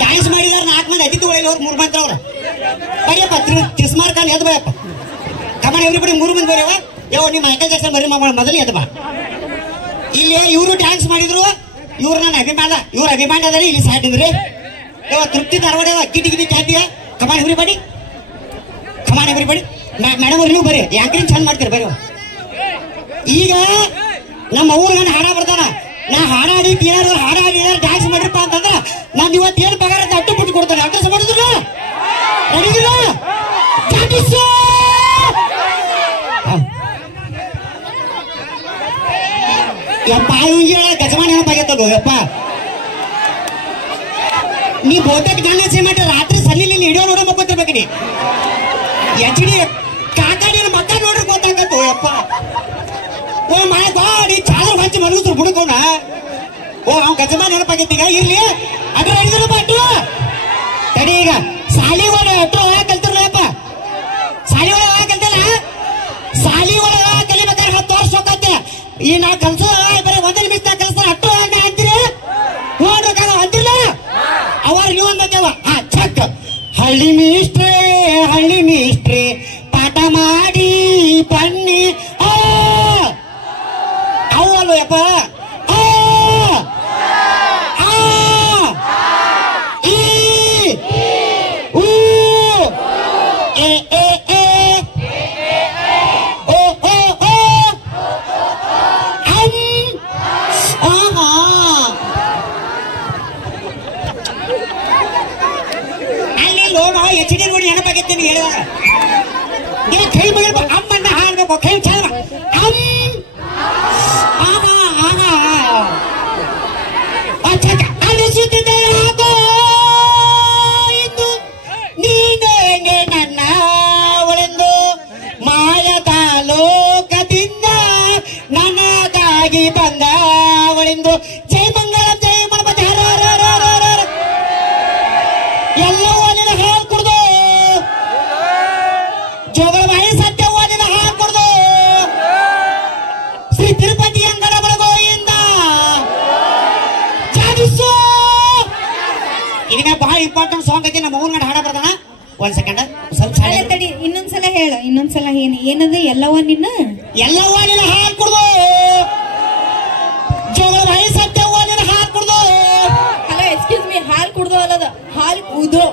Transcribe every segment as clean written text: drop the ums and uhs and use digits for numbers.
Dance ಮಾಡಿದಾರ 4 ಮಂದಿ ಅತಿಥಿ ಒಳಗೆ ಅವ್ರು 3 ಮಂದಿ ಅವ್ರ ಬರೆಯಪ್ಪ ತಿಸ್ಮಾರ್ ಖಾನ್ ಎದ್ ಬಯಪ್ಪ ಕಮಾನ್ ಎವ್ರಿಬಡಿ 3 ಮಂದಿ ಬರೆಯವ ಯಾವ ನಿಮ್ಮ ಮೈಕಲ್ ಜಾಕ್ಸನ್ ಬರೀ ಮೊದಲು ಎದ್ ಬಾ ಇಲ್ಲಿ ಇವರು ಡ್ಯಾನ್ಸ್ ಮಾಡಿದ್ರು ಇವ್ರು ನನ್ನ ಅಭಿಮಾನ ಇವ್ರ ಅಭಿಮಾನ ಅದಾರೆ ಇಲ್ಲಿ ಸಾಟಿದ್ರಿ ಯಾವ ತೃಪ್ತಿ ಧಾರವಾಡ ಕಿಟಿ ಚಾಟಿಯ ಕಮಾನ್ ಎವ್ರಿಬಡಿ ಮೇಡಮ್ ಅವ್ರು ನೀವು ಬರೀ ಯಾಂಕರಿಂಗ್ ಚಂದ ಮಾಡ್ತೀರಿ ಬರೀ ಈಗ ನಮ್ಮ ಊರ್ ನಾನು ಹಾಡ ಬರ್ತಾನ ನಾ ಹಾಡಾಡಿ ಏನಾದ್ರು ಹಾಡಾಡಿ ಏನಾರು ಡ್ಯಾನ್ಸ್ ಮಾಡಿರಪ್ಪ ಅಂತಂದ್ರ ನಾನು ಇವತ್ತು ಏನು ಪಗಾರ ಅಟ್ಟು ಬಿಟ್ಟು ಕೊಡ್ತಾನೆ ಅಡ್ರೆಸ್ ಮಾಡಿದ್ರು ನಡೀದಿಲ್ಲ ಯಪ್ಪ ಹಿಂಗೆ ಗಜಮಾನ ನೆನಪಾಗತ್ತಲ್ಲ ಯಪ್ಪ ನೀ ಬಹುತೇಕ ಗಣ್ಣ ಸಿಮೆಂಟ್ ರಾತ್ರಿ ಸಲ್ಲಿಲಿ ಹಿಡಿಯೋ ನೋಡೋ ಮಕ್ಕೋತಿರ್ಬೇಕು ನೀ ಎಚ್ ಡಿ ಕಾಕಾಡಿನ ಮಕ್ಕ ನೋಡ್ರಿ ಗೊತ್ತಾಗತ್ತು ಯಪ್ಪ ಓ ಮೈ ಗಾಡ್ ಈ ಚಾಲು ಹಚ್ಚಿ ಮಲಗಿದ್ರು ಬುಡಕೋಣ ಓ ಅವ್ನ ಗಜಮಾನ ನೆನಪಾಗೈತಿ ಈಗ ಇರ್ಲಿ ಅದ್ರ ಹಿಡಿದ್ರು ಬಟ್ಟು ತಡಿ ಈಗ ಸಾಲಿ ಒಳಗೆ ಅಟ್ರು ಕಲ್ತಿರ್ಲಪ್ಪ ಸಾಲಿ ಒಳಗೆ ಕಲ್ತಲ್ಲ ಸಾಲಿ ಒಳಗೆ ಕಲಿಬೇಕಾದ್ರೆ 10 ವರ್ಷ ಹೋಗತ್ತೆ ಈ ನಾ ಕಲ್ಸೋ ಬರೀ 1 ನಿಮಿಷ ಕಲ್ಸ್ತಾರ ಅಟ್ಟು ಅಂತೀರಿ ನೋಡ್ಬೇಕಾಗ ಅಂತಿರ್ಲ ಅವಾಗ ನೀವು ಅಂದವ ಚಕ್ ಹಳ್ಳಿ ಮೀಸ್ಟ್ರೆ ಪಾಠ ಮಾಡಿ ಬನ್ನಿ ಅವು ಅಲ್ವ ಯಪ್ಪ ಎಚ್ ಡಿ ನೋಡಿ ನೆನಪಾಗೈತೆ ನೀ ಹೇಳುವಾಗ ನೀವು ಕೈ ಮಗಿರ್ಬೇಕು ಅಮ್ಮನ್ನ ಹಾಡ್ಬೇಕು ಕೈ ಚಂದ ಅನಿಸುತ್ತಿದೆ ಯಾಕೋ ಇಂದು ನೀನೇನೆ ನನ್ನ ಒಳೆಂದು ಮಾಯದ ಲೋಕದಿಂದ ನನಗಾಗಿ ಬಂದ ಒಳೆಂದು ಜೈ ಮಂಗಳ ಜೈ ಮಣಪತಿ ಎಲ್ಲವೂ ನಿನ್ನ ಹಾಲು ಕುಡ್ದು ಜೋಗಲಬಾಯಿ ಸತ್ಯವ್ವ ನಿನ್ನ ಹಾಲು ಕುಡ್ದು ಶ್ರೀ ತಿರುಪತಿ ಅಂಗಡ ಬಳಗೋಯಿಂದ ಜಾಗಿಸು ಇದನ್ನ ಬಹಳ ಇಂಪಾರ್ಟೆಂಟ್ ಸಾಂಗ್ ಐತಿ ನಮ್ಮ ಊರ್ಗಡೆ ಹಾಡ ಬರ್ತಾನ 1 ಸೆಕೆಂಡ್ ಸ್ವಲ್ಪ ತಡಿ ಇನ್ನೊಂದ್ಸಲ ಹೇಳ ಇನ್ನೊಂದ್ಸಲ ಏನದು ಎಲ್ಲವೂ ನಿನ್ನ ಹಾಲು ಕುಡ್ದು ಜೋಗಲಬಾಯಿ ಸತ್ಯವ್ವ ನಿನ್ನ ಹಾಲು ಕುಡ್ದು ಹಲೋ ಎಕ್ಸ್ಕ್ಯೂಸ್ ಮೀ ಹಾಲು ಕುಡ್ದು ಅಲ್ಲದ ಹಾಲು ಕುಡ್ದು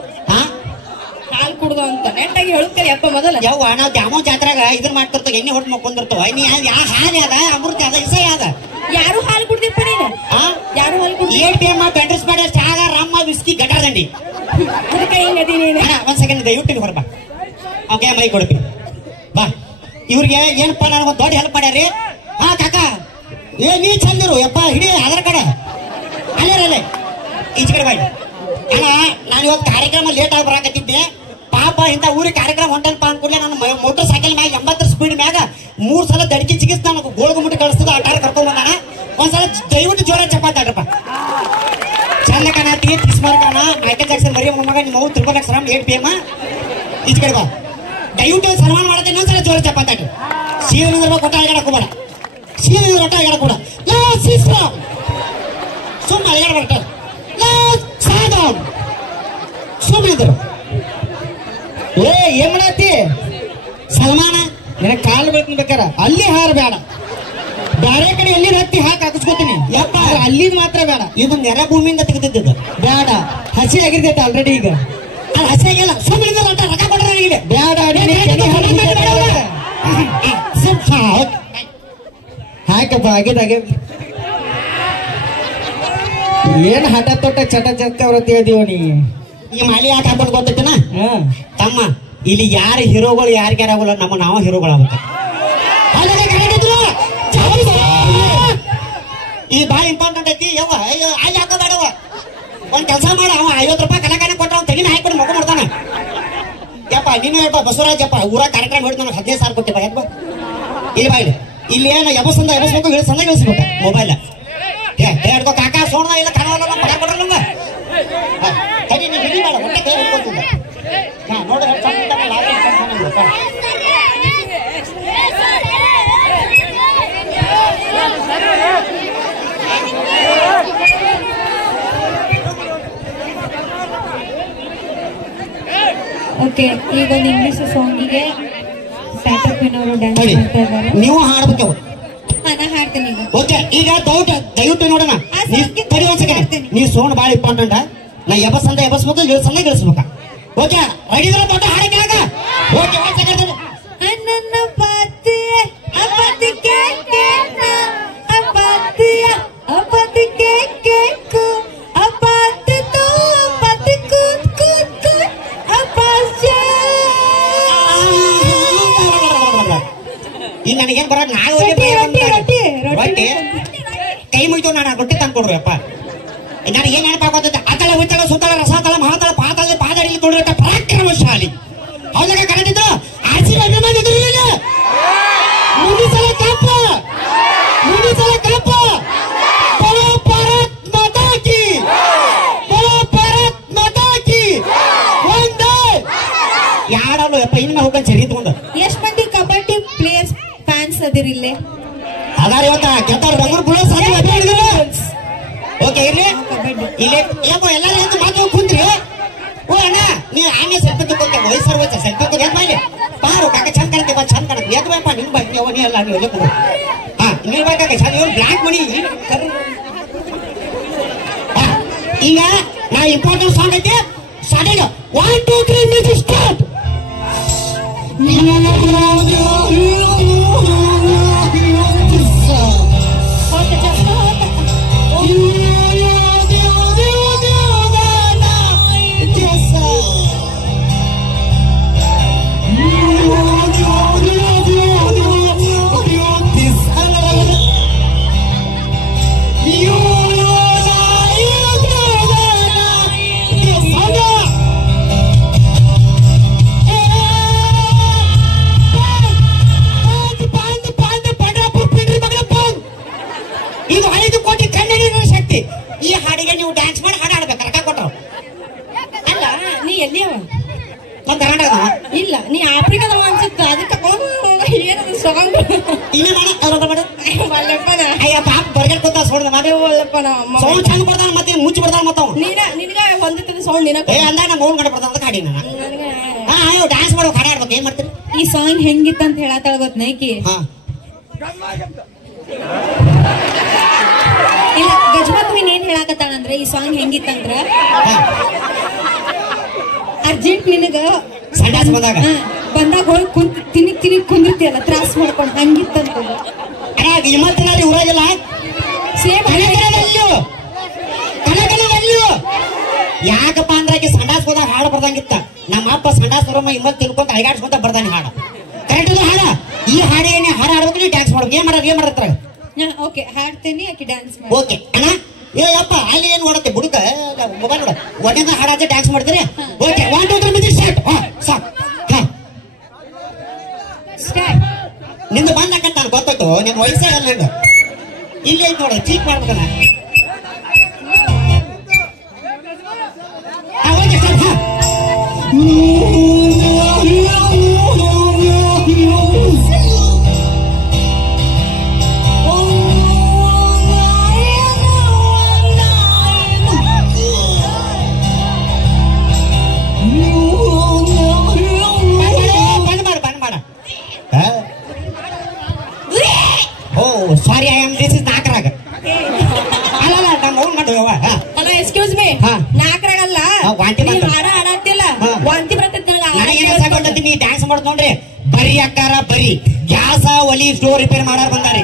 ಹಾಲು ಕುಡ್ದು ಅಂತ ನೆಟ್ಟಾಗಿ ಹೇಳುತ್ತೇವೆ ಅಪ್ಪ ಮೊದಲ ಯಾವ ನಾವು ದ್ಯಾಮೋ ಜಾತ್ರಾಗ ಇದನ್ನ ಮಾಡ್ತಿರ್ತವ ಎಣ್ಣೆ ಹೊಟ್ಟು ಮಕ್ಕೊಂಡಿರ್ತವ ನೀ ಯಾವ ಹಾಲು ಯಾದ ಅಮೃತ ಯಾದ ಇಸ ಯಾದ ಯಾರು ಹಾಲು ಕುಡ್ದಿಪ್ಪ ನೀನು ಯಾರು ಹಾಲು ಕುಡ್ದಿ ATM ಪೆಟ್ರೋಲ್ ಸ್ಪಾಟ್ ಚಾಗ ರಮ್ಮ ವಿಸ್ಕಿ ಗಟಾರದಂಡಿ ಅದಕ್ಕೆ ಹಿಂಗದೀನಿ 1 ಸೆಕೆಂಡ್ ದಯವಿಟ್ಟು ಹೊರಬಾ ಓಕೆ ಮೈ ಕೊಡ್ತೀನಿ ಬಾ ಇವ್ರಿಗೆ ಏನಪ್ಪ ನನಗೆ ದೊಡ್ಡ ಹೆಲ್ಪ್ ಮಾಡ್ಯಾರಿ ಕಾಕ ನೀ ಚಂದಿರು ಯಪ್ಪ ಹಿಡಿ ಅದರ ಕಡೆ ಅಲ್ಲೇ ಈಚ ಕಡೆ ಬಾಯಿ ಅಣ್ಣ ನಾನು ಇವತ್ತು ಕಾರ್ಯಕ್ರಮ ಲೇಟ್ ಆಗಿ ಬರಾಕತ್ತಿದ್ದೆ ಪಾಪ ಇಂಥ ಊರಿಗೆ ಕಾರ್ಯಕ್ರಮ ಹೊಂಟಲ್ಪ ಅನ್ಕೊಂಡೆ ನಾನು ಮೋಟರ್ ಸೈಕಲ್ ಮ್ಯಾಗ 80 ಸ್ಪೀಡ್ ಮ್ಯಾಗ 3 ಸಲ ದಡ್ಕಿ ಚಿಕಿತ್ಸೆ ನನಗೆ ಗೋಳ್ಗುಮುಟ್ಟಿ ಕಳಿಸ್ತದ ಆಟಾರ ಕರ್ಕೊಂಡ್ ಬಂದಾನ ಒಂದ್ಸಲ ದಯವಿಟ್ಟು ಜೋರ ಚಪಾತಾಡ್ರಪ್ಪ ಚಂದ ಕಾಣತಿ ತಿಸ್ಮಾರ್ ಕಾಣ ಮೈಕಲ್ ಜಾಕ್ಸನ್ ಬರೀ ಮಗ ನಿಮ್ಮ ಮಗು ತಿರುಪತಿ 8 PM ಈಚ ಕಡೆ ಬಾ ದಯವಿಟ್ಟು ಸನ್ಮಾನ ಮಾಡತ್ತೆ ಇನ್ನೊಂದ್ಸಲ ಜೋರ ಚಪಾತಾಡ್ರಿ ಸೀನಿಂದ್ರ ಕೊಟ್ಟ ಅಳಗಾಡಕ್ ಹೋಗ್ಬೇಡ ಸೀನಿಂದ್ರ ಒಟ್ಟ ಅಳಗಾಡಕ್ ಕೂಡ ಸುಮ್ಮ ಅಳಗಾಡ ಬರ್ತಾರೆ ಸುಮ್ಮನಿದ್ರು ಏನ್ ಮಾಡತ್ತಿ ಸಲ್ಮಾನ ನನಗೆ ಕಾಲು ಬೇಕಾರ ಅಲ್ಲಿ ಹಾರ ಬೇಡ ಬೇರೆ ಕಡೆ ಎಲ್ಲಿ ಹತ್ತಿ ಹಾಕಿಸ್ಕೋತೀನಿ ಯಪ್ಪ ಅಲ್ಲಿದ್ ಮಾತ್ರ ಬೇಡ ಇದು ನೆರೆ ಭೂಮಿಯಿಂದ ತೆಗೆದಿದ್ದು ಬೇಡ ಹಸಿ ಆಗಿರ್ತೈತೆ ಆಲ್ರೆಡಿ ಈಗ ಅದು ಹಸಿ ಆಗಿಲ್ಲ ಸುಮ್ಮನಿದ್ರು ರೊಕ್ಕ ಕೊಡ್ರ ನನಗೆ ಬೇಡ ಹಾಕಪ್ಪ ಆಗಿದಾಗೆ ಏನ್ ಹಠ ತೊಟ್ಟ ಚಟ ಚಕ್ರವರ್ತಿ ಅದೀವ ನೀ ಈ ಮಾಲಿ ಯಾಕೆ ಹಾಕೊಂಡು ಗೊತ್ತೈತನ ತಮ್ಮ ಇಲ್ಲಿ ಯಾರು ಹೀರೋಗಳು ಯಾರಿಗಾರಾಗಲ್ಲ ನಾವು ಹೀರೋಗಳಾಗುತ್ತೆ ಈ ಬಾಳ ಇಂಪಾರ್ಟೆಂಟ್ ಐತಿ ಯವ್ವ ಅಲ್ಲಿ ಹಾಕೋಬೇಡವ ಒಂದ್ ಕೆಲಸ ಮಾಡ ಅವ 50 ರೂಪಾಯಿ ಕಲಾಕಾನ ಕೊಟ್ಟ ಅವ್ನು ತೆಗಿನ ಹಾಕೊಂಡು ಮಗ ಮಾಡ್ತಾನ ಯಪ್ಪ ನೀನು ಯಪ್ಪ ಬಸವರಾಜಪ್ಪ ಊರ ಕಾರ್ಯಕ್ರಮ ಹಿಡಿದು ನನಗೆ 15,000 ಕೊಟ್ಟಿಪ್ಪ ಯಪ್ಪ ಇಲ್ಲಿ ಬಾ ಇಲ್ಲಿ ಏನು ಎಬಸಂದ ಎಬಸ್ಬೇಕು ಹೇಳಿ ಸಂದ ಇಳಿಸ್ಬೇಕು ಮೊಬೈಲ್ ಹೇಳ್ಕೊ ಕಾಕಾ ಸೋಣ ಇಲ್ಲ ಕಣವಲ್ಲ ನಮ್ಮ ಪಗಾರ ಕೊಡ್ರಲ್ಲ ನಮ್ಗೆ ತಡಿ ನೀವು ಹಿಡಿ ಬೇಡ ಹೊಟ್ಟೆ ಕೈ ಹಿಡ್ಕೊತಿದ್ದೆ ನೋಡ್ರಿ ಓಕೆ, ಈಗ ಒಂದು ಇಂಗ್ಲಿಷ್ ಸಾಂಗಿಗೆ ಸ್ಯಾಟರ್ಪಿನವರು ಡ್ಯಾನ್ಸ್ ಸರಿ ಮಾಡ್ತಾ ಇದ್ದಾರೆ. ನೀವು ಹಾಡ್ಬೇಕು. ನಾ ಹಾಡ್ತೀನಿ ಈಗ. ಓಕೆ, ಈಗ ದಯವಿಟ್ಟು ನೋಡೋಣ. ಆ ಸಾಂಗ್ಗೆ ತಡಿ ಒಂದ್ ಸೆಕೆಂಡ್. ಹಾಡ್ತೀನಿ. ನೀವು ಸೌಂಡ್ ಭಾಳ ಇಂಪಾರ್ಟೆಂಟ್. ನಾ ಎಬಸಂದ ಎಬಸ್ಬೇಕು, ಇಳಿಸಂದ ಇಳಿಸ್ಬೇಕ. ಓಕೆ, ರೆಡಿ ಇದ್ರೆ ದೊಡ್ಡ ಹಾಡಕ್ಕೆ ಆಗ. ಓಕೆ, ಒಂದ್ ಸೆಕೆಂಡ್. ನನ್ನ ಪತಿ ಅಪತಿ ಕೇಕ ಅಪತಿ ಅಪತಿ ಕೇಕು ಅಪತಿ ತೋ ಪತಿ ಕೂತ್ ಕೂತ್ ಕೂತ್ ಅಪಸ್ಯ. ಈಗ ನನಗೇನ್ ಬರೋದು? ನಾನು ರೊಟ್ಟಿ ಕೈ ಮುಗಿತು. ನಾನು ರೊಟ್ಟಿ ತಂದ್ಕೊಡ್ರಿ ಅಪ್ಪ. ನನಗೆ ಏನ್ ನೆನಪಾಗೋದ? ಅತಳ ಉತ್ತಳ ಸುತ್ತಳ ರಸಾತಳ ಮಹಾತಳ ಪಾತಳ ಪಾದಡಿಲಿ ತೊಡಿರಟ್ಟ ಪರಾಕ್ರಮಶಾಲಿ. ಹೌದಾಗ ಕರೆದಿದ್ರು ಆರ್ಸಿ ಮುಗಿಸಲ ಕಪ್ಪ ಮುಗಿಸಲ ಕಪ್ಪ ಬರೋ ಭಾರತ್ ಮಾತಾ ಕಿ ಬರೋ ಭಾರತ್ ಮಾತಾ ಕಿ ಒಂದೇ ಯಾಡಲು ಯಪ್ಪ. ಇನ್ನು ಹೋಗ್ಕೊಂಡು ಸರಿ ತಗೊಂಡು ಎಷ್ಟ್ ಮಂದಿ ಕಬಡ್ಡಿ ಪ್ಲೇಯರ್ಸ್ ಫ್ಯಾನ್ಸ್ ಅದಿರಿ ಇಲ್ಲೇ? ಅದಾರ ಇವತ್ತ ಗೆದ್ದಾರ ಬೆಂಗಳೂರು ಬುಲ್ಲಸ್ ಸಾಧಿ ಅಭಿನಂದನೆ. ಓಕೆ, ಇರ್ಲಿ ಇಲ್ಲಿ ಯಾಕೋ ಎಲ್ಲರೂ ಎದ್ದು ಮಾತು ಕುಂತ್ರಿ. ಓ ಅಣ್ಣ, ನೀವು ಆಮೇಲೆ ಸೆಲ್ಫಿ ತಗೊಂಡೆ ವಯಸ್ಸರು ವಯಸ್ಸ ಸೆಲ್ಫಿ ತಗೊಂಡು ಏನ್ ಮಾಡಿ ಬಾರು ಕಾಕ ಚಂದ ಕಾಣತ್ತೆ. ಬಾ ಚಂದ ಕಾಣತ್ತೆ. ಯಾಕೆ ಬೇಪ ನಿಮ್ ಬಾ ನೀವು ನೀ ಎಲ್ಲ ನೀವು ಎಲ್ಲ ಕೊಡು. ಹಾ, ನೀವು ಬೇಕಾಗ ಚಂದ ಇವ್ರು ಬ್ಲಾಕ್ ಮನಿ. ಈಗ ನಾ ಇಂಪಾರ್ಟೆಂಟ್ ಸಾಂಗ್ ಐತಿ. ಸಾಡಿಗ 1 2 3 ಮ್ಯೂಸಿಕ್ ಸ್ಟಾರ್ಟ್. ಇದು 5 ಕೋಟಿ ಕನ್ನಡಿಗರ ಶಕ್ತಿ. ಈ ಹಾಡಿಗೆ ನೀವು ಡ್ಯಾನ್ಸ್ ಮಾಡಿ ಹಾಡು ಹಾಡ್ಬೇಕು. ರೊಕ್ಕ ಕೊಟ್ಟರು ಅಲ್ಲ, ನೀ ಎಲ್ಲಿ ಅವ? ಮತ್ತೆ ಕರ್ನಾಟಕ ಇಲ್ಲ, ನೀ ಆಫ್ರಿಕಾದವ ಅನ್ಸುತ್ತ. ಅದಕ್ಕೆ ಏನದು ಸಾಂಗ್ ಇನ್ನೇ ಮಾಡ ಒಳ್ಳೆಪ್ಪನ ಅಯ್ಯ ಪಾಪ ಬರ್ಗಟ್ ಕೊತ್ತ ಸೋಡ್ದ ಮಾಡಿ ಒಳ್ಳೆಪ್ಪನ ಸೌಂಡ್ ಚಂದ ಬರ್ತಾನ. ಮತ್ತೆ ಮುಚ್ಚಿ ಬರ್ತಾನ ಮತ್ತ ನಿನಗ ಹೊಂದಿತ್ತದ ಸೌಂಡ್ ನಿನಗ ಏ ಅಂದಾಗ ನಮ್ಮ ಮೌನ್ ಗಂಡ ಬರ್ತಾನ ಅಂತ ಹಾಡಿ ನಾನು. ಹಾ, ಡ್ಯಾನ್ಸ್ ಮಾಡೋ ಹಾಡು ಆಡ್ಬೇಕು. ಏನ್ ಮಾಡ್ತೀರಿ? ಈ ಸಾಂಗ್ ಹೆಂಗಿತ್ತಂತ ಹೇಳತ್ತಾಳ ಗೊತ್ತ ನೈಕಿ? ಹಾ, ಇಲ್ಲ, ಗಜಮತ್ವಿನ್ ಏನ್ ಹೇಳಾಕತ್ತಾಳಂದ್ರ ಈ ಸಾಂಗ್ ಹೆಂಗಿತ್ತಂದ್ರ ಅರ್ಜೆಂಟ್ ನಿನಗ ಸಂಡಾಸ್ ಬಂದಾಗ ಬಂದಾಗ ಹೋಗಿ ಕುಂತ ತಿನ್ನಿಕ್ ಕುಂದಿರ್ತಿಯಲ್ಲ ತ್ರಾಸ್ ಮಾಡ್ಕೊಂಡು ಹಂಗಿತ್ತಂತ. ಹಿಮಂತನಲ್ಲಿ ಊರಾಗಿಲ್ಲ ಸೇಮ್ ಕನಕನದಲ್ಲಿಯೂ ಯಾಕಪ್ಪ ಅಂದ್ರೆ ಸಂಡಾಸ್ ಹೋದಾಗ ಹಾಡು ಬರ್ದಂಗಿತ್ತ. ನಮ್ಮ ಅಪ್ಪ ಸಂಡಾಸ್ ಬರಮ್ಮ ಹಿಮ್ಮತ್ ತಿನ್ಕೊಂತ ಹೈಗಾಡ್ಸ್ಕೊಂತ ಬರ್ದಾನೆ ಹಾಡು. ಕರೆಕ್ಟ್ ಅದು ಹಾಡ. ಈ ಹಾಡಿಗೆ ನೀ ಹಾಡು ಆಡ್ಬೇಕು, ನೀವು ಡ್ಯಾನ್ಸ್ ಮಾಡ್ಬೇಕು. ಏನ್ ಮಾಡತ್ರ? ಓಕೆ, ಹಾಡ್ತೇನಿ, ಆಕಿ ಡ್ಯಾನ್ಸ್ ಮಾಡಿ. ಓಕೆ ಅಣ್ಣ. ಏ ಅಪ್ಪ ಅಲ್ಲಿ ಏನ್ ನೋಡತ್ತೆ ಬುಡಕ ಮೊಬೈಲ್ ನೋಡ ಒಡೆದ ಹಾಡಾಚೆ ಡ್ಯಾನ್ಸ್ ಮಾಡ್ತೀರಿ. Okay, 1 2 3 music start. ಹಾ, ಸಾಕ್. ಹಾ, ಸ್ಟಾರ್ಟ್. ನಿಂದು ಬಂದಕ್ಕ ನಾನು ಗೊತ್ತಾಯ್ತು. ನಿನ್ ವಯಸ್ಸೇ ಎಲ್ಲ ನಂದು ಇಲ್ಲಿ ಐತಿ ನೋಡ. ಚೀಕ್ ಮಾಡ್ಬೇಕಣ್ಣ. Okay sir. ಹಾ, sorry, I am this is ನಾಕರಾಗ. ಅಲ್ಲ ನಮ್ಮ ಮೌನ್ ಗಂಡ ಅಲ್ಲ, ಎಕ್ಸ್ಕ್ಯೂಸ್ ಮೀ, ಹಾ. ನಾಲ್ಕರಾಗಲ್ಲ. ವಾಂತಿ ನೀ ಬಂತು. ಹಾಡ ಹಾಡತ್ತಿಲ್ಲ, ಹಾ. ವಾಂತಿ ಬರ್ತೈತಿ ನನಗೆ ನೀ ಡ್ಯಾನ್ಸ್ ಮಾಡ್ ನೋಡ್ರಿ. ಬರೀ ಅಕ್ಕಾರ ಬರೀ ಗ್ಯಾಸ ಒಲಿ ಸ್ಟೋರ್ ರಿಪೇರ್ ಮಾಡಾರ ಬಂದಾರಿ.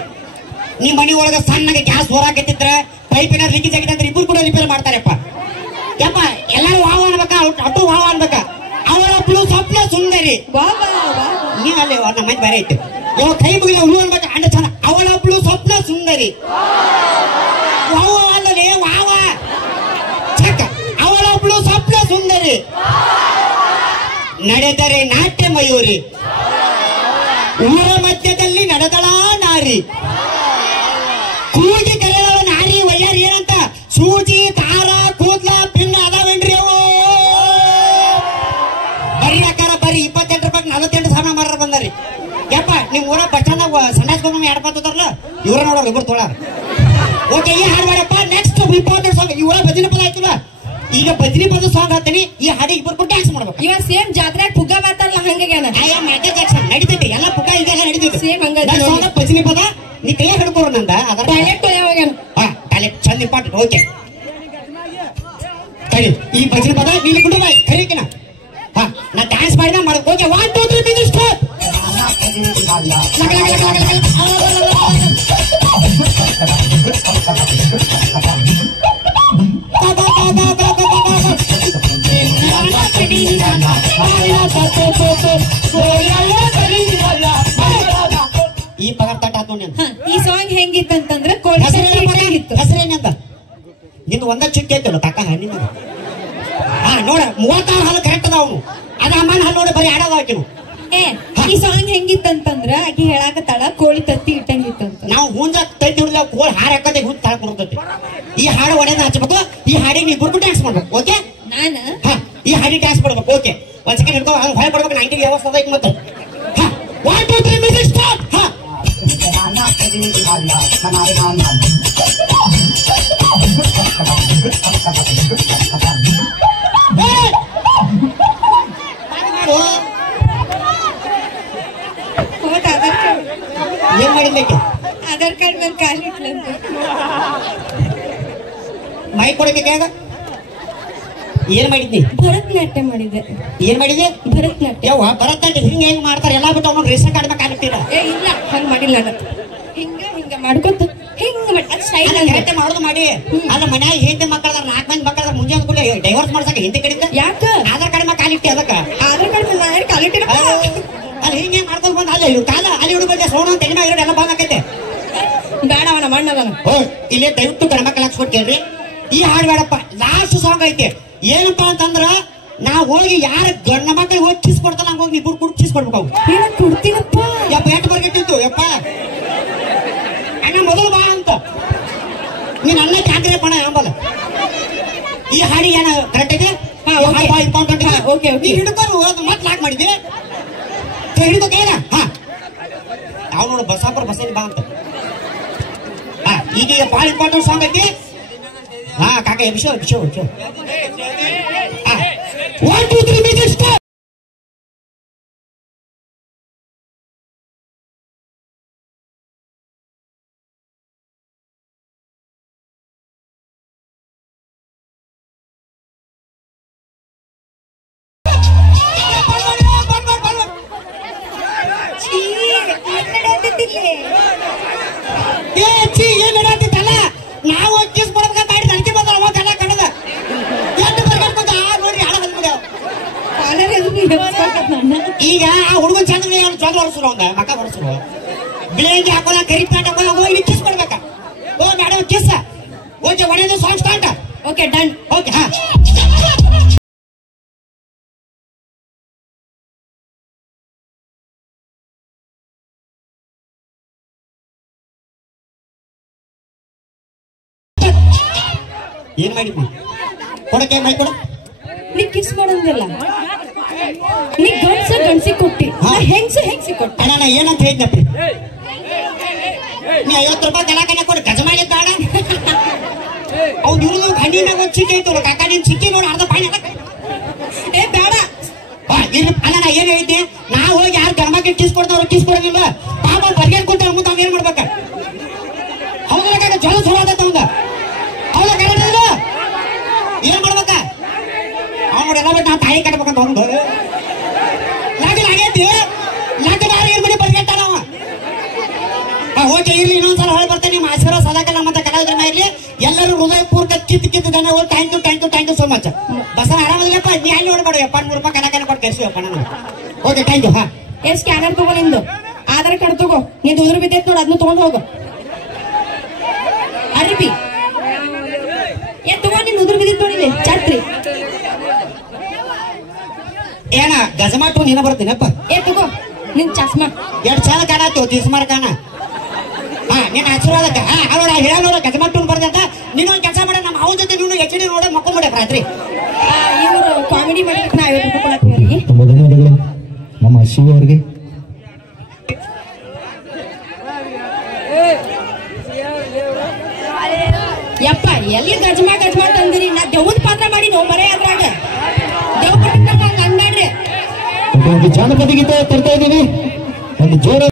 ನಿಮ್ ಮನಿ ಒಳಗ ಸಣ್ಣಗೆ ಗ್ಯಾಸ್ ಹೊರಾಕತ್ತಿದ್ರ ಪೈಪಿನ ಲೀಕೇಜ್ ಆಗಿದ್ರೆ ಅಂದ್ರೆ ಇಬ್ರು ಕೂಡ ರಿಪೇರ್ ಮಾಡ್ತಾರಪ್ಪ. ಯಪ್ಪ ಎಲ್ಲಾರು ವಾವ್ ಅನ್ಬೇಕ, ಅಟ್ಟು ವಾವ್ ಅನ್ಬೇಕ. ಅವಳ ಸ್ವಪ್ನ ಸುಂದರಿ. ನೀ ಅಲ್ಲಿ ನಮ್ಮ ಮನೆ ಬೇರೆ ಐತಿ. ಇವ ಕೈ ಮುಗಿದ ಹುಳು ಅನ್ಬೇಕ. ಅಂಡ ಚೆನ್ನ. ಅವಳ ಸ್ವಪ್ನ ಸುಂದರಿ. ವಾವ ಅಲ್ಲಲೇ ವಾವ ಚಕ್ಕ. ಅವಳ ಸ್ವಪ್ನ ಸುಂದರಿ. ನಡೆದರೆ ನಾಟ್ಯ ಮಯೂರಿ. ಊರ ಮಧ್ಯದಲ್ಲಿ ನಡೆದಳ ನಾರಿ. ಕೂಗಿ ಕರೆದಳ ನಾರಿ ವಯ್ಯಾರಿ. ಏನಂತ? ಸೂಜಿ ದಾರ ಕೂದ್ಲ ಪಿನ್ನ ಅದಾವೇನ್ರಿ ಅವು. ಬರೀ ಆಕಾರ ಬರೀ 28 ರೂಪಾಯಿ 48 ಸಾವಿರ ಮಾರ ಬಂದಾರಿ. ಯಪ್ಪ ನಿಮ್ ಊರ ಬಸ್ ಸ್ಟ್ಯಾಂಡ್ ಸಂಡಾಸ್ಕೊಂಡ್ ಎಡಪಾತಲ್ಲ ಇವ್ರ ನೋಡೋರು ಇಬ್ರು ತೊಳಾರ. ಓಕೆ, ಈ ಹಾಡು ಮಾಡಪ್ಪ. Next important song. ಈ ಊರ ಭಜನೆ ಪದ ಆಯ್ತಲ್ಲ. ಈಗ ಭಜನಿ ಪದ ಸಾಂಗ್ ಹಾಕ್ತೀನಿ ಈ ಹಾಡಿಗೆ ಇಬ್ಬರು ಡ್ಯಾನ್ಸ್ ಮಾಡ್ಬೇಕು. ಇವಾಗ ಸೇಮ್ ಜಾತ್ರೆ ಪುಗ್ಗ ಮಾತಾಡಲ್ಲ ಹಂಗಾಗ್ಯಾನ. ನಡೀತೈತಿ ಎಲ್ಲ ಪುಗ್ಗ ಇದೆಲ್ಲ ನಡೀತೈತಿ. ಸೇಮ್ ಹಂಗ ಭಜನಿ ಪದ ನೀ ಕೈ ಹಿಡ್ಕೋರು ನಂದ ಅದರ ಟಾಯ್ಲೆಟ್ ಟಾಯ್ಲೆಟ್ ಚಂದ ಇಂಪಾರ್ಟೆಂಟ್. ಓಕೆ ಕರಿ ಈ ಭಜನಿ ಪದ ನೀನು ಕುಂಡ್ರ ಕರೀಕಿನ ಹಾ ನಾ ಡ್ಯಾನ್ಸ್ ಮಾಡಿದ ಮಾಡಕ್ ಓಕೆ 1 2 3 ಮ್ಯೂಸಿಕ್ ಸ್ಟಾರ್ಟ್. ಈ ಪಗಾರ ತಟ್ಟ ಹಾಕೊಂಡು ಈ ಸಾಂಗ್ ಹೆಂಗಿತ್ತಂತಂದ್ರೆ ಹೆಸರೇನಂತ ನಿಂದು ಒಂದ ಚುಕ್ಕಿ ಐತಲ್ಲ ಕಾಕ ನಿನ್ನ ಹಾ ನೋಡ 36 ಹಾಲು ಕರೆಕ್ಟ್ ಅದ ಅವನು ಅದ ಅಮ್ಮನ ಹಾಲು ನೋಡಿ ಬರೀ ಆಡೋದು ಹಾಕಿನು. ಈ ಸಾಂಗ್ ಹೆಂಗಿತ್ತಂತಂದ್ರ ಆಕಿ ಹೇಳಾಕತ್ತಾಳ ಕೋಳಿ ತತ್ತಿ ಇಟ್ಟಂಗಿತ್ತಂತ. ನಾವು ಹುಂಜ ತತ್ತಿ ಹಿಡಿದ ಕೋಳಿ ಹಾರ ಹಾಕದೆ ಹುಂಜ ತಾಳ ಕೊಡ್ತೈತಿ. ಈ ಹಾಡು ಒಡೆದ ಹಚ್ಬೇಕು. ಈ ಹಾಡಿಗೆ ಇಬ್ಬರು ಡ್ಯಾನ್ಸ್ ಮಾಡ್ಬೇಕು. ಓಕೆ ನಾನ ಹಾ ಈ ಹಾಡಿಗೆ ಡ್ಯಾನ್ಸ್ ಮಾಡ್ಬೇಕು. ಓಕೆ ಒಂದ್ ಸೆಕೆಂಡ್ ಹಿಡ್ಕೊ ಹೊಳೆ ಕೊಡ್ಬೇಕು. 90 ವ್ಯವಸ್ಥೆ ಅದ ಈಗ ಮತ್ತೆ ಹಾ 1 2 3 ಮ್ಯೂಸಿಕ್ ಸ್ಟಾರ್ಟ್. ಹಾ ಏನ್ ಮಾಡಿದ್ಲಿಕ್ಕೆ ಆಧಾರ್ ಕಾರ್ಡ್ ಮೇಲೆ ಕಾಲಿಟ್ಲಂತ ಮೈ ಕೊಡಕ್ಕೆ ಏನ್ ಮಾಡಿದ್ನಿ? ಭರತನಾಟ್ಯ ಮಾಡಿದ್ದೆ. ಏನ್ ಮಾಡಿದ್ದೆ? ಭರತನಾಟ್ಯ. ಯವ್ವ ಭರತನಾಟ್ಯ ಹಿಂಗ ಹೆಂಗ್ ಮಾಡ್ತಾರೆ ಎಲ್ಲಾ ಬಿಟ್ಟು ಅವ್ನು ರೇಷನ್ ಕಾರ್ಡ್ ಬೇಕಾಗ್ತೀರ. ಇಲ್ಲ ಹಂಗ ಮಾಡಿಲ್ಲ ನಾನು. ಹಿಂಗ ಮಾಡ್ಕೊತ ಹಿಂಗ ಸ್ಟೈಲ್ ಕರೆಕ್ಟ್ ಮಾಡೋದು ಮಾಡಿ. ಅಲ್ಲ ಮನ್ಯಾಗ ಹಿಂದೆ ಮಕ್ಕಳ 4 ಮಂದಿ ಮಕ್ಕಳ ಮುಂಜಾನೆ ಕೂಡ ಡೈವರ್ಸ್ ಮಾಡ್ಸಕ ಹಿಂದೆ ಕಡಿತ ಯಾಕ ಆಧಾರ್ ಕಾರ್ಡ್ ಮೇಲೆ ಕಾಲಿಟ್ಟಿ ಅದಕ್ಕ ಆಧಾರ್ ಕಾರ್ಡ್ ಮೇಲೆ ಕಾಲಿಟ್ಟಿರ ಅಲ್ಲಿ ಹಿಂಗೆ ಮಾಡ್ಕೊಂಡ್ ಬಂದ ಅಲ್ಲಿ ಕಾಲ ಅಲ್ಲಿ ಹುಡುಗ ಬಂದೆ ಸೋಣ ತೆಗಿನ ಎಲ್ಲ ಬಂದ್ ಆಕೈತೆ. ಬೇಡ ಅವನ ಮಣ್ಣವನ ಇಲ್ಲೇ ದಯವಿಟ್ಟು ಗಣ ಮಕ್ಕಳ ಹಾಕ್ಸ್ಕೊಟ್ ಕೇಳ್ರಿ. ಈ ಹಾಡು ಬೇಡಪ್ಪ ಲಾಸ್ಟ್ ಸಾಂಗ್ ಐತೆ. ಏನಪ್ಪಾ ಅಂತಂದ್ರ ನಾವ್ ಹೋಗಿ ಯಾರ ಗಂಡ ಮಕ್ಕಳಿಗೆ ಹೋಗಿ ಕಿಸ್ ಕೊಡ್ತಾನ ಹಂಗ ಹೋಗಿ ಇಬ್ಬರು ಕೂಡ ಕಿಸ್ ಕೊಡ್ಬೇಕು. ಅವು ಕೊಡ್ತೀನಪ್ಪ ಯಪ್ಪ ಎಷ್ಟು ಬರ್ಗೆಟ್ಟಿತ್ತು ಯಪ್ಪ ಅಣ್ಣ ಮೊದಲು ಬಾ ಅಂತ ನೀನ್ ಅಣ್ಣ ಕಾಂಗ್ರೆ ಪಣ ಅಂಬಲ್ಲ. ಈ ಹಾಡಿ ಏನ ಕರೆಕ್ಟ್ ಇದೆ ಇಂಪಾರ್ಟೆಂಟ್ ಹಿಡ್ಕೊಂಡು ಮತ್ತೆ ಲಾಕ್ ಮಾಡಿದ್ವಿ ಹಿಡಿಬೇಕೇನ. ಹಾ ಅವ್ ನೋಡು ಬಸಾಪುರ ಬಸ್ಸಲ್ಲಿ ಬಾ ಅಂತ. ಹಾ ಈಗ ಭಾಳ ಇಂಪಾರ್ಟೆಂಟ್ ಸಾಂಗ್ ಐತಿ. ಹಾ ಕಾಕ ವಿಷಯ 1 2 3 ಮ್ಯೂಸಿಕ್ ಸ್ಟಾರ್ಟ್. ಏನ್ ನಡೀತಿತ್ತಲ್ಲ ನಾವು ಕಿಸ್ ಕೊಡ್ಬೇಕಂತ ಮಾಡಿ ದಣಕಿ ಬಂದ್ರ ಅವ ಕಣ್ಣ ಕಣದ ಎಷ್ಟು ಬರ್ಬೇಕು ನೋಡ್ರಿ ಹಾಳ ಬಂದ್ಬಿಡ್ಯಾವ. ಈಗ ಆ ಹುಡುಗನ್ ಚಂದ ಚಂದ ಹೊರಸ್ರು ಅವಂಗ ಮಕ್ಕ ಹೊರಸ್ರು ಬಿಳಿಗೆ ಹಾಕೋಲ್ಲ ಕರಿ ಪ್ಯಾಂಟ್ ಹಾಕೋಲ್ಲ ಹೋಗಿ ಕಿಸ್ ಕೊಡ್ಬೇಕ. ಓ ಮೇಡಮ್ ಕಿಸ್ ಓಕೆ ಒಡೆದು song start. Okay done. Okay ಹಾ ಏನ್ ಮಾಡಿದ್ವಿ ಕೊಡಕ್ಕೆ ಮೈ ಕೊಡ. ನೀ ಕಿಸ್ ಮಾಡೋದಿಲ್ಲ. ನೀ ಗಂಡ್ಸಿ ಕೊಟ್ಟಿ ಹೆಂಗ್ಸಿ ಕೊಟ್ಟಿ. ಅಣ್ಣ ನಾ ಏನಂತ ಹೇಳಿದ್ನಪ್ಪ ನೀ 50 ರೂಪಾಯಿ ದನ ಕೊಡು ಗಜಮಾಗಿ ಬೇಡ. ಅವ್ನು ಇವ್ರದ್ದು ಹಣ್ಣಿನಾಗ ಒಂದು ಚಿಕ್ಕಿ ಐತಲ್ಲ ಕಾಕ ನಿನ್ ಚಿಕ್ಕಿ ನೋಡಿ ಅರ್ಧ ಪಾಣಿ ಏ ಬೇಡ ಅಲ್ಲ ನಾ ಏನ್ ಹೇಳಿದ್ದೆ ನಾ ಹೋಗಿ ಯಾರು ಗಣಮಕ್ಕೆ ಕಿಸ್ ಕೊಡ್ತಾವ್ರು ಕಿಸ್ ಕೊಡೋದಿಲ್ಲ ಪಾಪ ಬರ್ಗೇಟ್ ಕೊಟ್ಟ ಮುಂದೆ ಅವ್ನು ಏನ್ ಮಾಡ್ಬೇಕ ಹೌದಲ್ಲ ಕಾಕ ಜಲ ಸುರ ಆದತ್ತ ಅವಂಗ ಹೌದ ಕರೆಕ್ಟ್ ಏನ್ ಮಾಡ್ಬೇಕ ಅವ್ನು ಎಲ್ಲ ಬಿಟ್ಟು ನಾವು ತಾಯಿ ಕಟ್ಬೇಕಂತ ಅವ್ನು ಲಗ್ನ ಆಗೈತಿ ಲಗ್ನ ಇರ್ಬಿಡಿ ಬರ್ಗೇಟ ನಾವ. ಓಕೆ ಇರ್ಲಿ ಇನ್ನೊಂದ್ಸಲ ಹೊಳೆ ಬರ್ತಾನೆ ನಿಮ್ಮ ಆಶೀರ್ವಾದ ಸದಾಕಾಲ ಮತ್ತೆ ಕಲಾವಿದ್ರ ಇರ್ಲಿ. ಎಲ್ಲರೂ ಹೃದಯ ಪೂರ್ವಕ ಕಿತ್ತು ಧನ್ಯವಾದ. Thank you so much. ಬಸನ ಆರಾಮದಿಲ್ಲಪ್ಪ ನೀ ಅಲ್ಲಿ ನೋಡ್ಬೇಡ 3 ರೂಪಾಯಿ ಕನಕನ ಕೊಟ್ಟು ಕರ್ಸಿವಪ್ಪ ನಾನು. Okay thank you. ಹಾ ಸ್ಕ್ಯಾನರ್ ತಗೋ ನಿಂದು ಆಧಾರ್ ಕಾರ್ಡ್ ತಗೋ ನಿಂದು ಉದುರು ಬಿದ್ದೈತ್ ನೋಡು ಅದನ್ನ ತಗೊಂಡ್ ಹೋಗು. ಅರಿಬಿ ತಗೋ ನಿಂದು ಉದುರು ಬಿದ್ದಿತ್ತು ನೋಡಿಲಿ ಛತ್ರಿ ಏನ ಗಜಮಾಟು ನೀನ ಬರ್ತೀನಪ್ಪ. ತಗೋ ನಿನ್ ಚಸ್ಮಾ 2 ಸಾಲ ಕಾಣಾತು ತಿಸ್ಮಾರ್ ಕಾಣ. ಹಾ ನಿನ್ನ ಆಶೀರ್ವಾದಕ್ಕ ಅವಳ ಹೇಳೋರ ಗಜಮಾಟು ಬರ್ದಂತ ನೀನು ಒಂದು ಕೆಲಸ ಮಾಡ ನಮ್ಮ ಅವನ ಜೊತೆ ನೀನು HD ನೋಡ ಮಕ್ಕೊಂಬಿಡ ರಾತ್ರಿ. ಇವರು ಕಾಮಿಡಿ ಮಾಡಿದ್ರೆ ನಾ 50 ರೂಪಾಯಿ ಕೊಡಕ್ಕೆ ತುಂಬ ಧನ್ಯವಾದಗಳು ನಮ್ಮ ಶಿವ ಅವರಿಗೆ. ಯಪ್ಪ ಎಲ್ಲಿ ಗಜ್ಮಾ ತಂದಿರಿ ನಾ ದೇವದ ಪಾತ್ರ ಮಾಡಿ ಒಂದು ಜಾನಪದ ಗೀತೆ ತರ್ತಾ ಇದ್ದೀವಿ, ಒಂದು ಜೋರ